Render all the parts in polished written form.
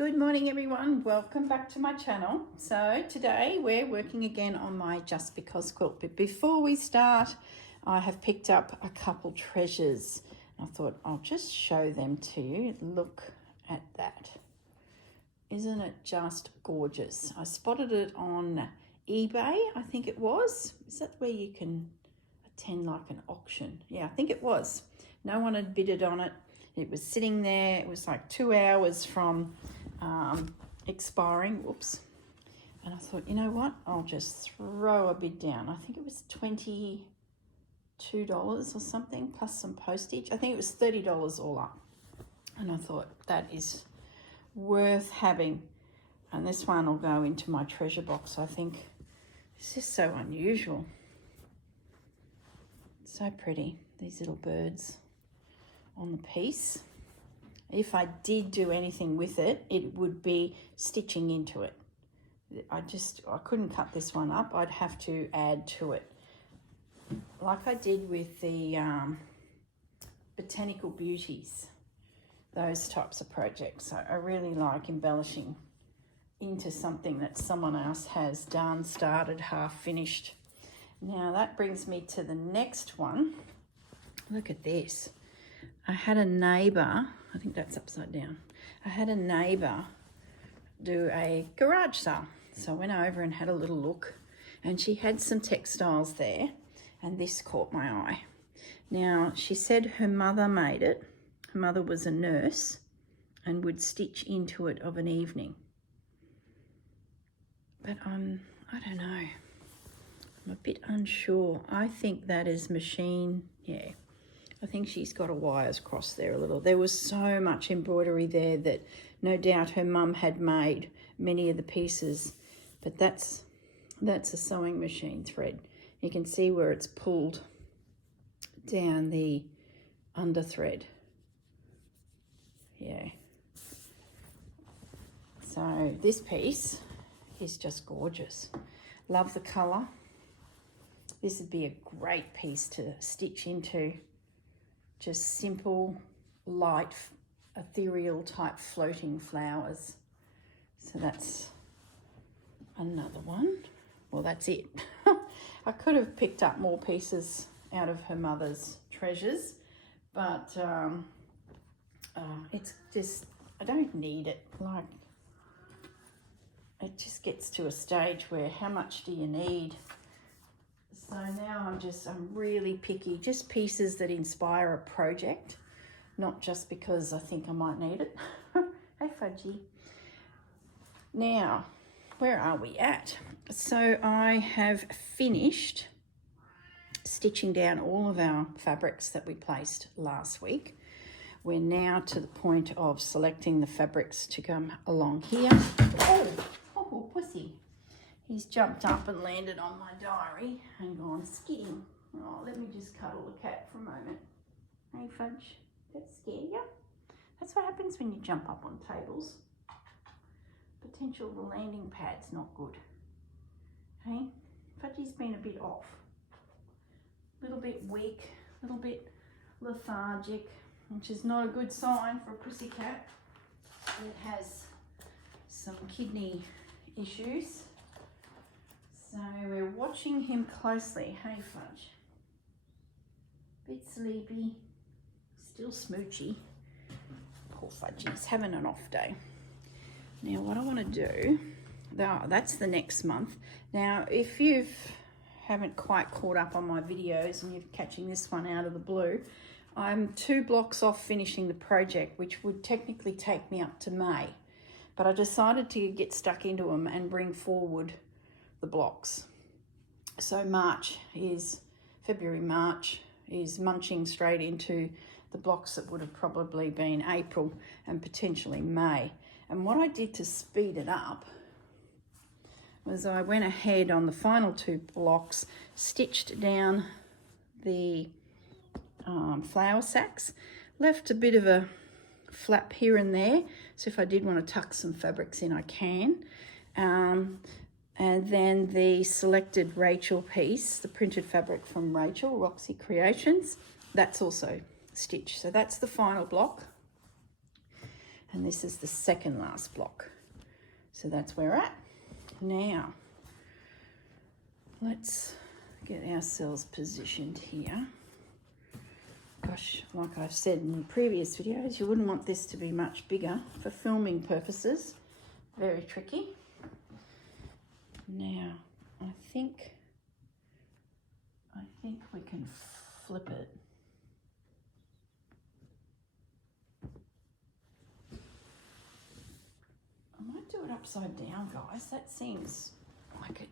Good morning everyone, welcome back to my channel. So today we're working again on my Just Because quilt, but before we start I have picked up a couple treasures. I thought I'll just show them to you. Look at that. Isn't it just gorgeous? I spotted it on eBay, I think it was. Is that where you can attend like an auction? Yeah, I think it was. No one had bidded on it. It was sitting there. It was like 2 hours from expiring. Whoops. And I thought, you know what? I'll just throw a bid down. I think it was $22 or something plus some postage. I think it was $30 all up. And I thought that is worth having. And this one will go into my treasure box, I think. It's just so unusual. So pretty, these little birds on the piece. If I did do anything with it, it would be stitching into it. I couldn't cut this one up. I'd have to add to it. Like I did with the Botanical Beauties, those types of projects. I really like embellishing into something that someone else has done, started, half finished. Now that brings me to the next one. Look at this. I had a neighbour, I think that's upside down. I had a neighbour do a garage sale. So I went over and had a little look, and she had some textiles there, and this caught my eye. Now, she said her mother made it. Her mother was a nurse and would stitch into it of an evening. But I don't know. I'm a bit unsure. I think that is machine, yeah. I think she's got a wires crossed there a little. There was so much embroidery there that no doubt her mum had made many of the pieces, but that's a sewing machine thread. You can see where it's pulled down the under thread. Yeah. So this piece is just gorgeous. Love the colour. This would be a great piece to stitch into. Just simple, light, ethereal type floating flowers. So that's another one. Well, that's it. I could have picked up more pieces out of her mother's treasures, but it's just, I don't need it. Like, it just gets to a stage where how much do you need? So now I'm really picky, just pieces that inspire a project, not just because I think I might need it. Hey, Fudgy. Now, where are we at? So I have finished stitching down all of our fabrics that we placed last week. We're now to the point of selecting the fabrics to come along here. Oh, pussy. He's jumped up and landed on my diary and gone skiing. Oh, let me just cuddle the cat for a moment. Hey, Fudge, that scare you? That's what happens when you jump up on tables. Potential the landing pad's not good. Hey, Fudgy's been a bit off. A little bit weak, a little bit lethargic, which is not a good sign for a pussycat. It has some kidney issues. So we're watching him closely. Hey, Fudge. Bit sleepy, still smoochy. Poor Fudge, he's having an off day. Now what I want to do, that's the next month. Now if you haven't quite caught up on my videos and you're catching this one out of the blue, I'm 2 blocks off finishing the project, which would technically take me up to May. But I decided to get stuck into them and bring forward the blocks. So February, March is munching straight into the blocks that would have probably been April and potentially May. And what I did to speed it up was I went ahead on the final 2 blocks, stitched down the flower sacks, left a bit of a flap here and there, so if I did want to tuck some fabrics in I can. And then the selected Rachel piece, the printed fabric from Rachel, Roxy Creations, that's also stitched. So that's the final block. And this is the second last block. So that's where we're at. Now, let's get ourselves positioned here. Gosh, like I've said in previous videos, you wouldn't want this to be much bigger for filming purposes. Very tricky. Now, I think we can flip it. I might do it upside down, guys. That seems like it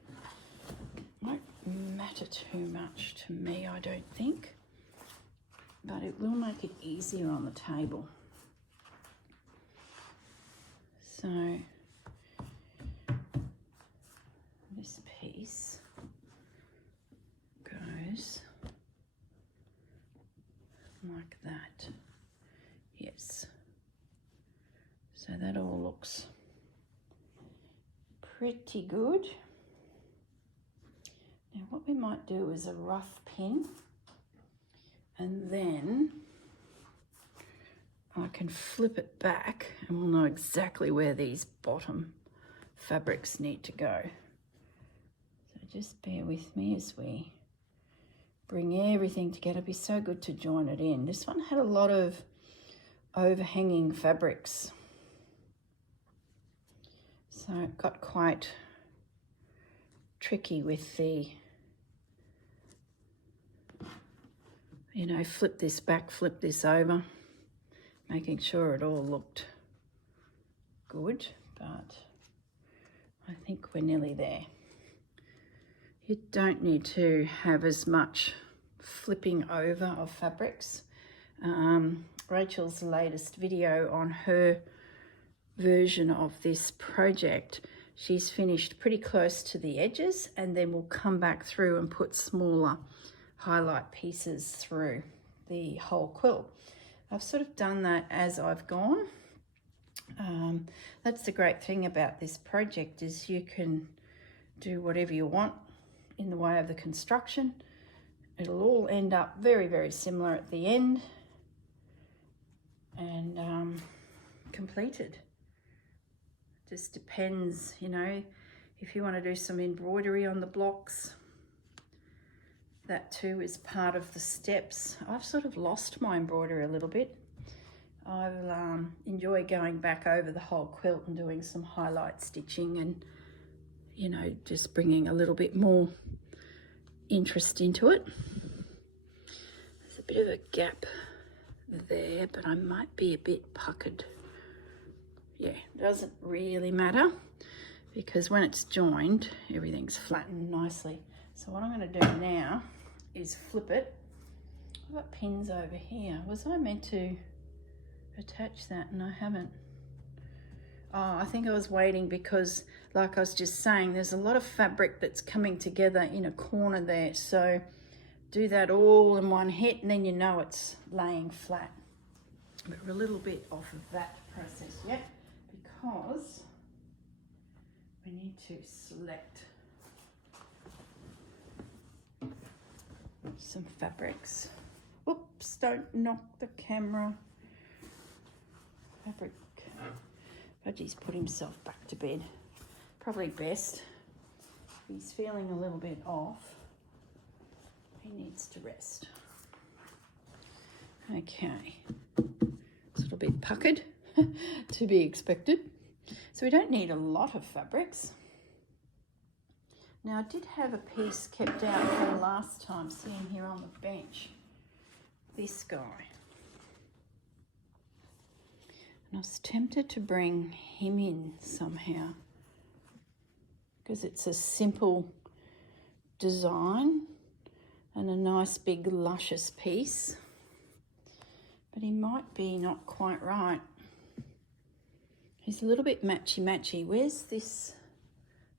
won't matter too much to me, I don't think. But it will make it easier on the table. So this piece goes like that. Yes. So that all looks pretty good. Now what we might do is a rough pin, and then I can flip it back and we'll know exactly where these bottom fabrics need to go. So just bear with me as we bring everything together. It'd be so good to join it in. This one had a lot of overhanging fabrics, so it got quite tricky with the, you know, flip this back, flip this over, making sure it all looked good, but I think we're nearly there. You don't need to have as much flipping over of fabrics. Rachel's latest video on her version of this project, she's finished pretty close to the edges, and then we'll come back through and put smaller highlight pieces through the whole quilt. I've sort of done that as I've gone. That's the great thing about this project, is you can do whatever you want in the way of the construction. It'll all end up very, very similar at the end and completed. Just depends, you know, if you want to do some embroidery on the blocks, that too is part of the steps. I've sort of lost my embroidery a little bit. I'll enjoy going back over the whole quilt and doing some highlight stitching and, you know, just bringing a little bit more interest into it. There's a bit of a gap there, but I might be a bit puckered. Yeah, it doesn't really matter because when it's joined, everything's flattened nicely. So what I'm going to do now is flip it. I've got pins over here. Was I meant to attach that and I haven't? Oh, I think I was waiting because, like I was just saying, there's a lot of fabric that's coming together in a corner there. So do that all in one hit and then you know it's laying flat. We're a little bit off of that process yet because we need to select some fabrics. Whoops, don't knock the camera. Fabric. Budgie's put himself back to bed. Probably best. He's feeling a little bit off. He needs to rest. Okay. It's a little bit puckered to be expected. So we don't need a lot of fabrics. Now I did have a piece kept out from last time sitting here on the bench. This guy. And I was tempted to bring him in somehow because it's a simple design and a nice big luscious piece, but he might be not quite right. He's a little bit matchy-matchy. Where's this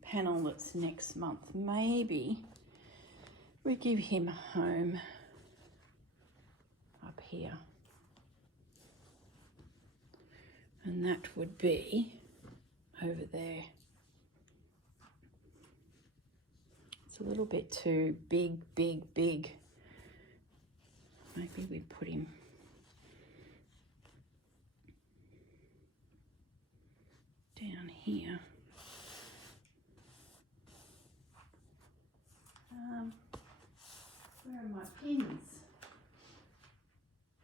panel that's next month? Maybe we give him a home up here. And that would be over there. It's a little bit too big. Maybe we put him here. Where are my pins?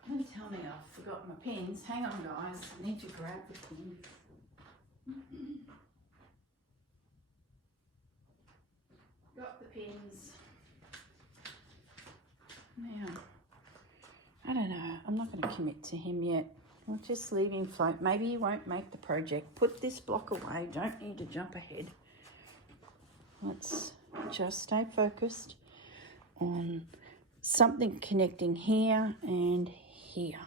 Don't tell me I've forgotten my pins. Hang on, guys. I need to grab the pins. Got the pins. Now, I don't know. I'm not going to commit to him yet. I'll just leave him float. Maybe he won't make the project. Put this block away. Don't need to jump ahead. Let's just stay focused on something connecting here and here.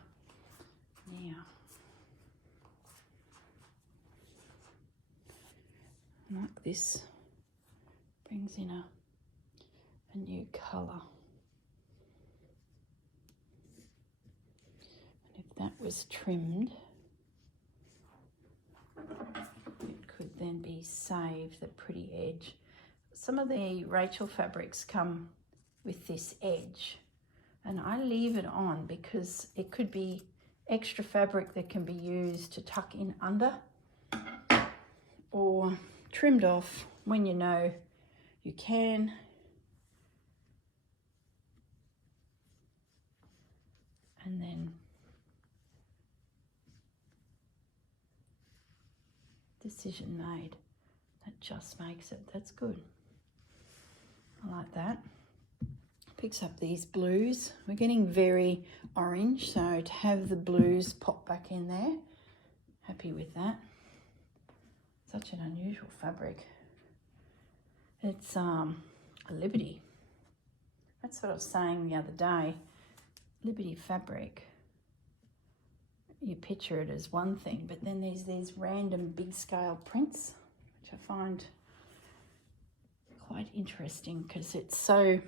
Now, like this, brings in a new colour. And if that was trimmed, it could then be saved, the pretty edge. Some of the Rachel fabrics come with this edge, and I leave it on because it could be extra fabric that can be used to tuck in under, or trimmed off when you know you can. And then decision made. That just makes it. That's good. I like that. Picks up these blues. We're getting very orange, so to have the blues pop back in there, happy with that. Such an unusual fabric. It's a Liberty. That's what I was saying the other day. Liberty fabric. You picture it as one thing, but then there's these random big scale prints, which I find quite interesting because it's so,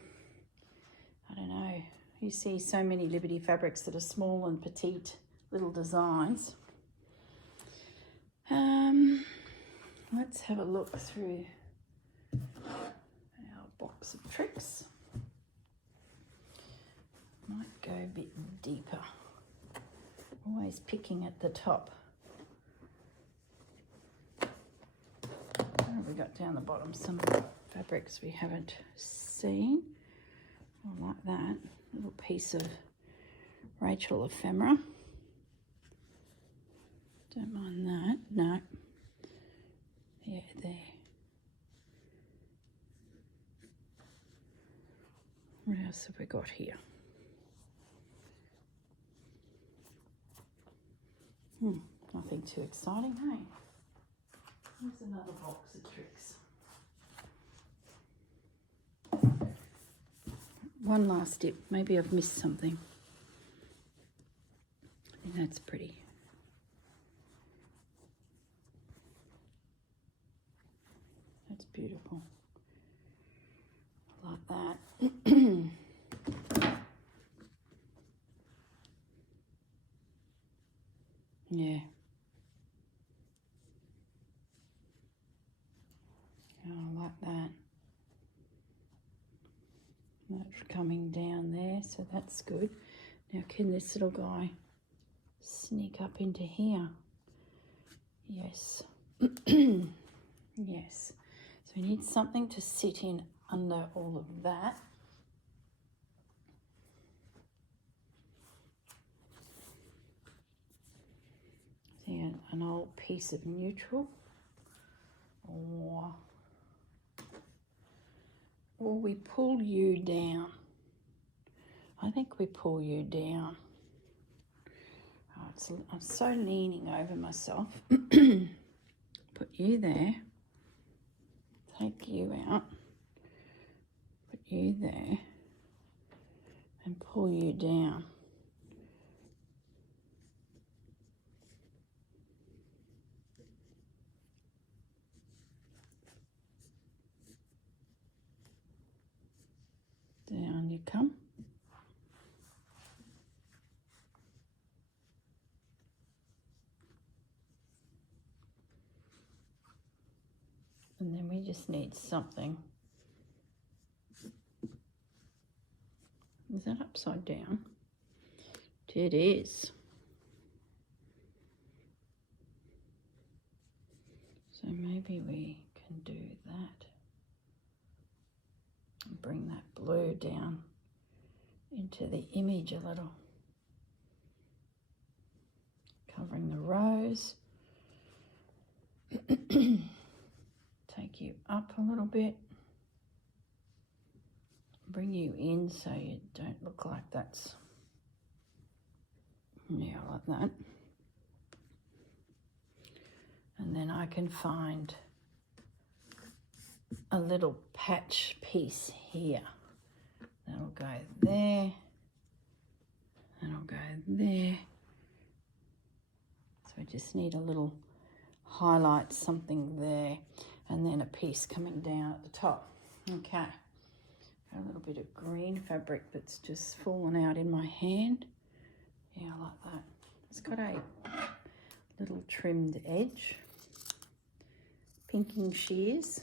I don't know, you see so many Liberty fabrics that are small and petite little designs. Let's have a look through our box of tricks. Might go a bit deeper. Always picking at the top. What have we got down the bottom? Some fabrics we haven't seen. I like that. Little piece of Rachel ephemera. Don't mind that. No. Yeah, there. What else have we got here? Nothing too exciting, hey? Here's another box of tricks. One last dip. Maybe I've missed something. I think that's pretty. That's beautiful. I like that. Yeah. Oh, I like that. That's coming down there, so that's good. Now, can this little guy sneak up into here? Yes. Yes. So we need something to sit in under all of that. See, an old piece of neutral, or we pull you down. I think we pull you down. Oh, I'm so leaning over myself. Put you there. Take you out. Put you there. And pull you down. Down you come. And then we just need something. Is that upside down? It is. So maybe we can do that and bring that blue down into the image a little, covering the rose. Take you up a little bit, bring you in so you don't look like that's, yeah, like that. And then I can find a little patch piece here. That'll go there, that'll go there. So I just need a little highlight, something there, and then a piece coming down at the top. Okay, got a little bit of green fabric that's just fallen out in my hand. Yeah, I like that. It's got a little trimmed edge, pinking shears.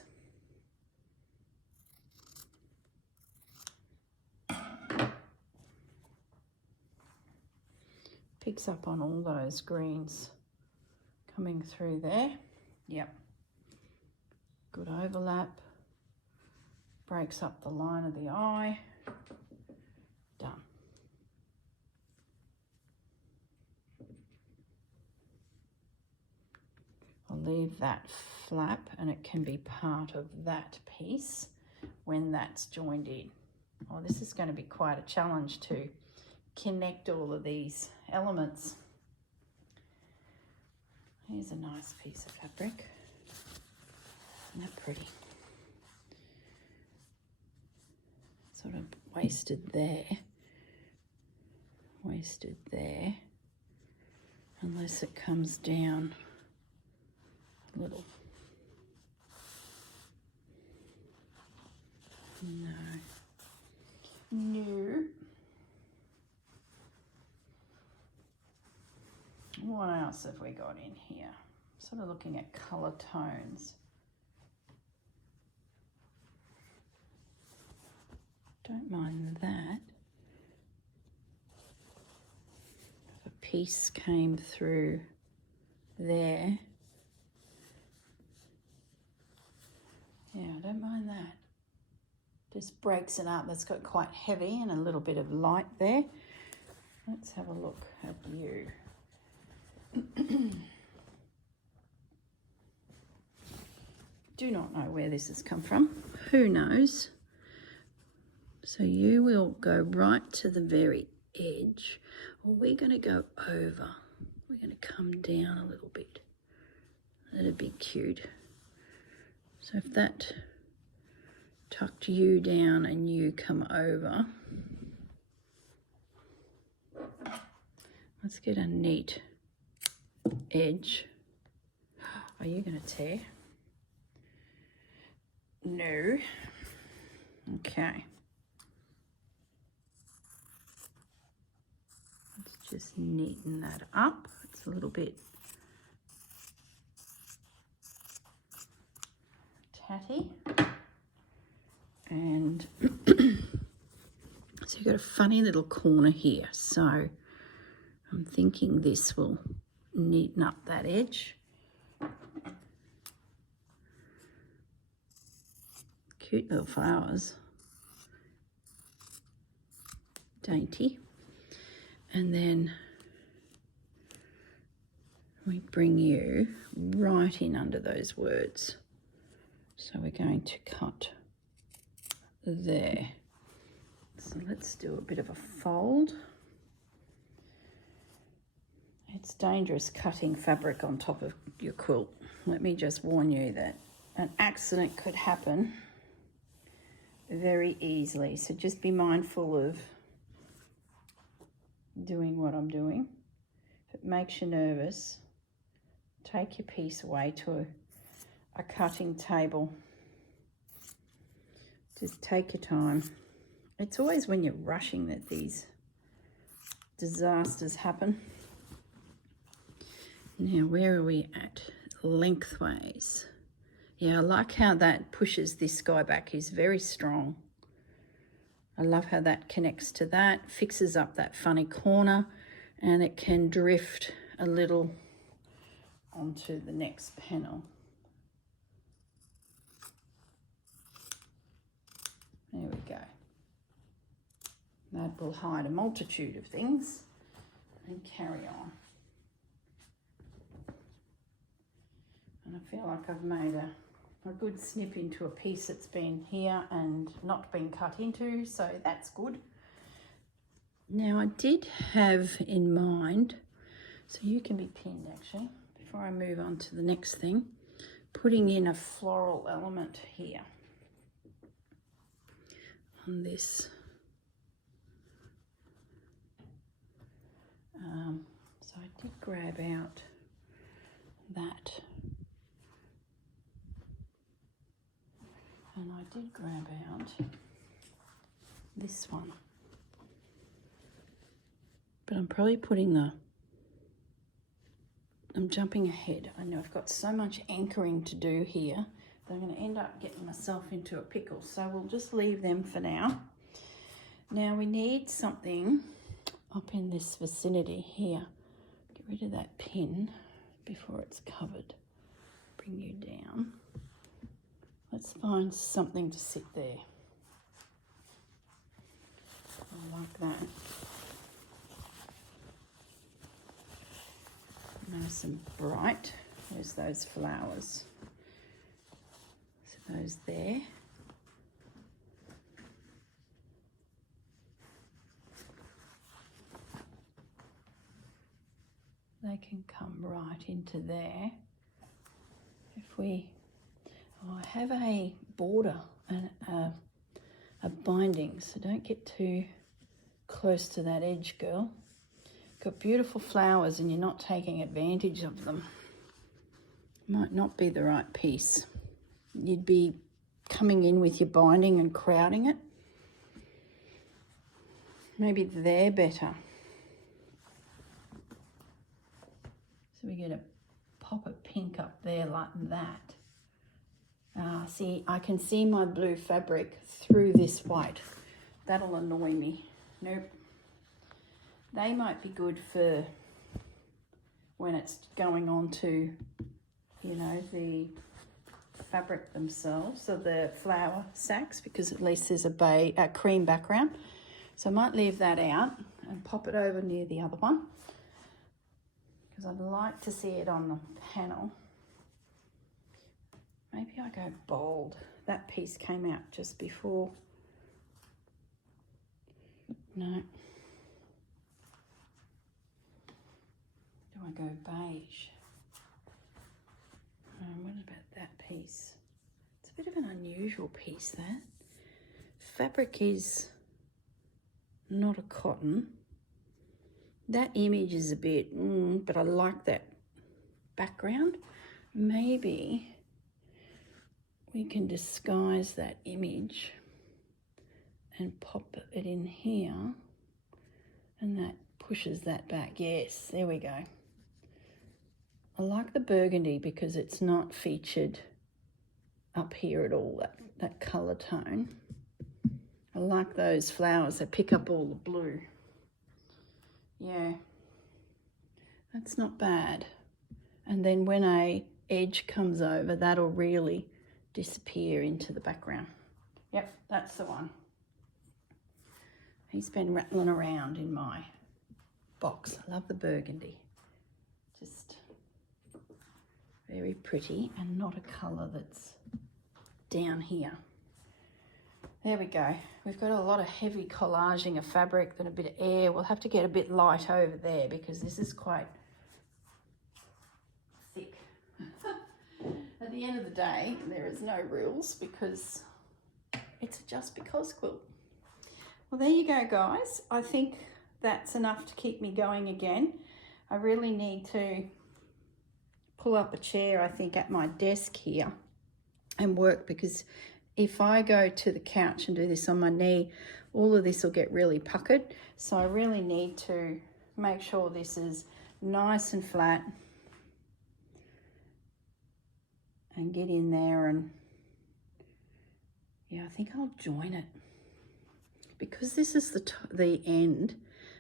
Picks up on all those greens coming through there. Yep. Good overlap. Breaks up the line of the eye. Done. I'll leave that flap and it can be part of that piece when that's joined in. Oh, this is going to be quite a challenge to connect all of these elements. Here's a nice piece of fabric. Isn't that pretty? Sort of wasted there, unless it comes down a little. No. What else have we got in here? Sort of looking at colour tones. Don't mind that. If a piece came through there. Yeah, I don't mind that. Just breaks it up. That's got quite heavy and a little bit of light there. Let's have a look at you. Do not know where this has come from. Who knows? So you will go right to the very edge, or we're going to go over. We're going to come down a little bit. That'd be cute. So if that tucked you down and you come over, let's get a neat edge. Are you going to tear? No. Okay. Let's just neaten that up. It's a little bit tatty. And so you've got a funny little corner here. So I'm thinking this will neaten up that edge. Cute little flowers. Dainty. And then we bring you right in under those words. So we're going to cut there. So let's do a bit of a fold. It's dangerous cutting fabric on top of your quilt. Let me just warn you that an accident could happen very easily. So just be mindful of doing what I'm doing. If it makes you nervous, take your piece away to a cutting table. Just take your time. It's always when you're rushing that these disasters happen. Now, where are we at? Lengthways. Yeah, I like how that pushes this guy back. He's very strong. I love how that connects to that, fixes up that funny corner, and it can drift a little onto the next panel. There we go. That will hide a multitude of things and carry on. And I feel like I've made a good snip into a piece that's been here and not been cut into, so that's good. Now I did have in mind, so you can be pinned actually, before I move on to the next thing, putting in a floral element here on this. So I did grab out that, and I did grab out this one, but I'm probably putting I'm jumping ahead. I know I've got so much anchoring to do here that I'm going to end up getting myself into a pickle, so we'll just leave them for now. Now we need something up in this vicinity here. Get rid of that pin before it's covered. Bring you down. Let's find something to sit there. I like that. Nice and bright. There's those flowers. So those there. They can come right into there. If we, I have a border and a binding, so don't get too close to that edge, girl. Got beautiful flowers and you're not taking advantage of them. Might not be the right piece. You'd be coming in with your binding and crowding it. Maybe they're better. So we get a pop of pink up there like that. See, I can see my blue fabric through this white. That'll annoy me. Nope. They might be good for when it's going on to, you know, the fabric themselves, or the flower sacks, because at least there's a cream background. So I might leave that out and pop it over near the other one, because I'd like to see it on the panel. Maybe I go bold. That piece came out just before. No. Do I go beige? What about that piece? It's a bit of an unusual piece, that. Fabric is not a cotton. That image is a bit, but I like that background. Maybe we can disguise that image and pop it in here, and that pushes that back. Yes, there we go. I like the burgundy because it's not featured up here at all, that colour tone. I like those flowers, they pick up all the blue. Yeah, that's not bad. And then when a edge comes over, that'll really disappear into the background. Yep, that's the one. He's been rattling around in my box. I love the burgundy. Just very pretty and not a colour that's down here. There we go. We've got a lot of heavy collaging of fabric and a bit of air. We'll have to get a bit light over there because this is quite thick. At the end of the day, there is no rules because it's a just because quilt. Well, there you go, guys. I think that's enough to keep me going again. I really need to pull up a chair, I think, at my desk here and work, because if I go to the couch and do this on my knee, all of this will get really puckered. So I really need to make sure this is nice and flat and get in there. And yeah, I think I'll join it. Because this is the end,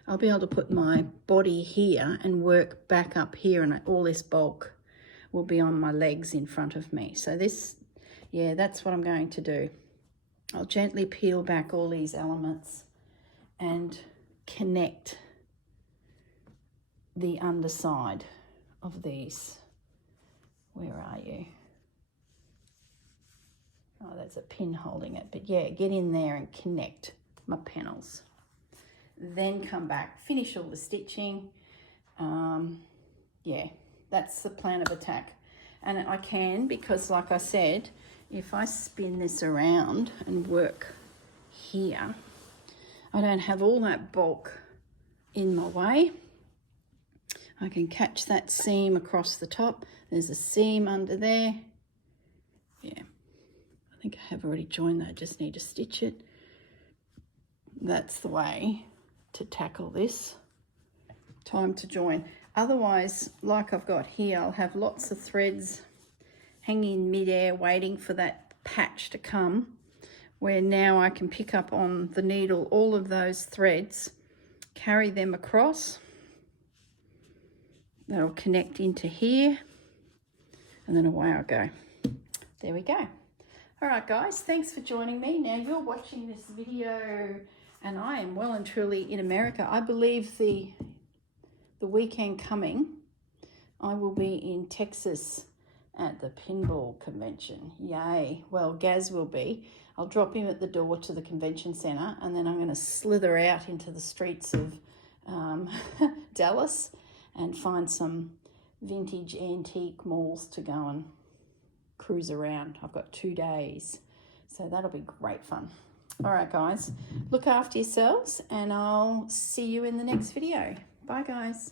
I'll be able to put my body here and work back up here, and all this bulk will be on my legs in front of me. So this, yeah, that's what I'm going to do. I'll gently peel back all these elements and connect the underside of these. Where are you? Oh, there's a pin holding it, but yeah, get in there and connect my panels. Then come back, finish all the stitching. Yeah, that's the plan of attack. And I can, because like I said, if I spin this around and work here, I don't have all that bulk in my way. I can catch that seam across the top. There's a seam under there. Yeah, I think I have already joined that. I just need to stitch it. That's the way to tackle this. Time to join. Otherwise, like I've got here, I'll have lots of threads hanging in midair waiting for that patch to come, where now I can pick up on the needle all of those threads, carry them across. That'll connect into here, and then away I go. There we go. All right, guys, thanks for joining me. Now you're watching this video, and I am well and truly in America. I believe the weekend coming, I will be in Texas at the pinball convention. Yay. Well, Gaz will be. I'll drop him at the door to the convention center, and then I'm going to slither out into the streets of Dallas and find some vintage antique malls to go and cruise around. I've got 2 days, so that'll be great fun. All right, guys, look after yourselves, and I'll see you in the next video. Bye, guys.